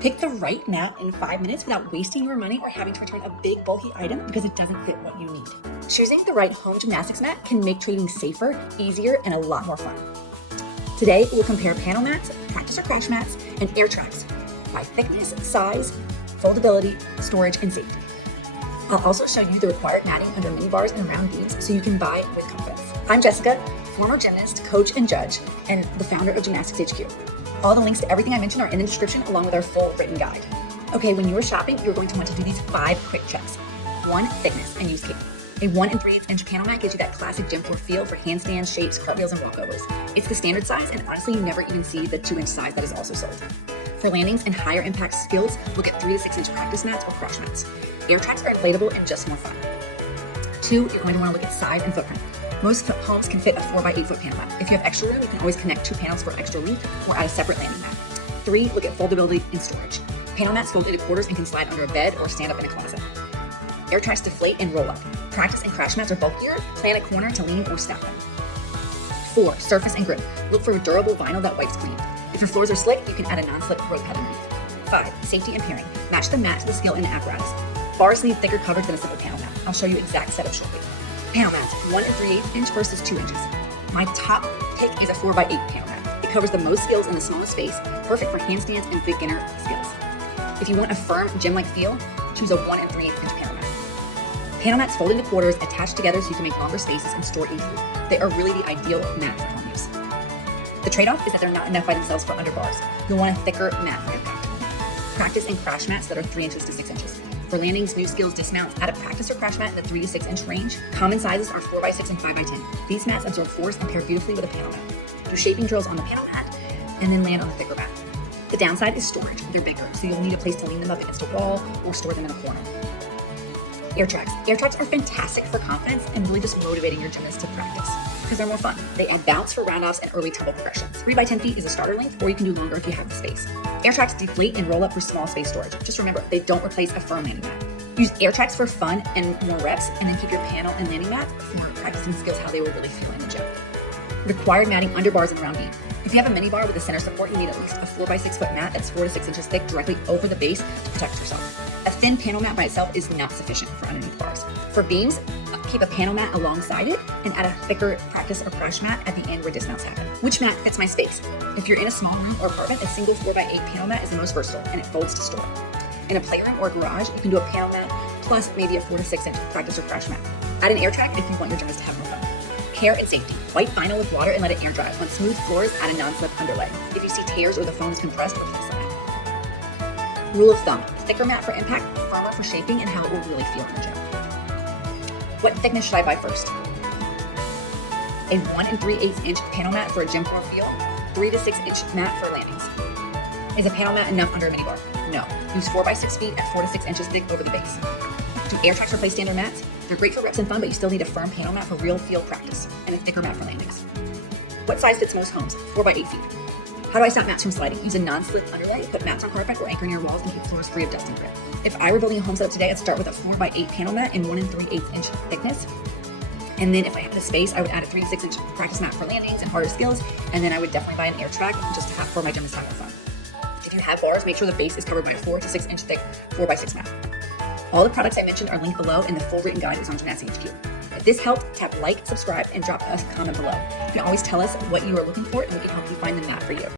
Pick the right mat in 5 minutes without wasting your money or having to return a big bulky item because it doesn't fit what you need. Choosing the right home gymnastics mat can make training safer, easier, and a lot more fun. Today, we'll compare panel mats, practice or crash mats, and air tracks by thickness, size, foldability, storage, and safety. I'll also show you the required matting under mini bars and round beams so you can buy with confidence. I'm Jessica, former gymnast, coach, and judge, and the founder of GymnasticsHQ. All the links to everything I mentioned are in the description along with our full written guide. Okay, when you are shopping, you're going to want to do these 5 quick checks. 1, thickness and use tape. A 1 3/8 inch panel mat gives you that classic gym floor feel for handstands, shapes, cartwheels, and walkovers. It's the standard size, and honestly, you never even see the 2-inch size that is also sold. For landings and higher impact skills, look at 3 to 6 inch practice mats or crash mats. Air tracks are inflatable and just more fun. 2, you're going to want to look at size and footprint. Most homes can fit a 4x8 foot panel mat. If you have extra room, you can always connect 2 panels for extra length or add a separate landing mat. 3, look at foldability and storage. Panel mats fold into quarters and can slide under a bed or stand up in a closet. Air tracks deflate and roll up. Practice and crash mats are bulkier, plan a corner to lean or step in. 4, surface and grip. Look for durable vinyl that wipes clean. If your floors are slick, you can add a non-slip rope pad underneath. 5, safety and pairing. Match the mat to the skill and apparatus. Bars need thicker coverage than a simple panel mat. I'll show you exact setup shortly. Panel mats, 1 3/8 inch versus 2 inches. My top pick is a 4x8 panel mat. It covers the most skills in the smallest space, perfect for handstands and beginner skills. If you want a firm gym-like feel, choose a 1 3/8 inch panel mat. Panel mats fold into quarters, attached together so you can make longer spaces and store easily. They are really the ideal mat for home use. The trade-off is that they're not enough by themselves for underbars. You'll want a thicker mat for impact. Practice and crash mats that are 3 inches to 6 inches. For landings, new skills, dismounts, add a practice or crash mat in the 3 to 6 inch range. Common sizes are 4x6 and 5x10. These mats absorb force and pair beautifully with a panel mat. Do shaping drills on the panel mat and then land on the thicker mat. The downside is storage. They're bigger, so you'll need a place to lean them up against a wall or store them in a corner. Air tracks. Air tracks are fantastic for confidence and really just motivating your gymnasts to practice because they're more fun. They add bounce for round-offs and early tumble progressions. 3x10 feet is a starter length, or you can do longer if you have the space. Air tracks deflate and roll up for small space storage. Just remember, they don't replace a firm landing mat. Use air tracks for fun and more reps, and then keep your panel and landing mats for practicing skills how they will really feel in the gym. Required matting under bars and around beam. If you have a mini bar with a center support, you need at least a 4x6 foot mat that's 4 to 6 inches thick directly over the base to protect yourself. A thin panel mat by itself is not sufficient for underneath bars. For beams, keep a panel mat alongside it and add a thicker practice or crash mat at the end where dismounts happen. Which mat fits my space? If you're in a small room or apartment, a single 4x8 panel mat is the most versatile and it folds to store. In a playroom or garage, you can do a panel mat plus maybe a 4 to 6 inch practice or crash mat. Add an air track if you want your gymnast to have more fun. Care and safety. Wipe vinyl with water and let it air dry. On smooth floors, add a non-slip underlay. If you see tears or the foam is compressed, replace the mat. Rule of thumb. Thicker mat for impact, firmer for shaping, and how it will really feel in the gym. What thickness should I buy first? A 1 3/8 inch panel mat for a gym floor feel, 3 to 6 inch mat for landings. Is a panel mat enough under a mini bar? No. Use 4x6 feet at 4 to 6 inches thick over the base. Do air tracks replace standard mats? They're great for reps and fun, but you still need a firm panel mat for real field practice and a thicker mat for landings. What size fits most homes? 4x8 feet. How do I stop mats from sliding? Use a non-slip underlay, put mats on carpet or anchor near walls and keep floors free of dust and grit. If I were building a home setup today, I'd start with a 4x8 panel mat in 1 3/8 inch thickness. And then if I had the space, I would add a 3 to 6 inch practice mat for landings and harder skills. And then I would definitely buy an air track just to have for my gymnast time more fun. If you have bars, make sure the base is covered by a 4 to 6 inch thick 4x6 mat. All the products I mentioned are linked below, and the full written guide is on GymnasticsHQ. If this helped, tap like, subscribe, and drop us a comment below. You can always tell us what you are looking for, and we can help you find the mat for you.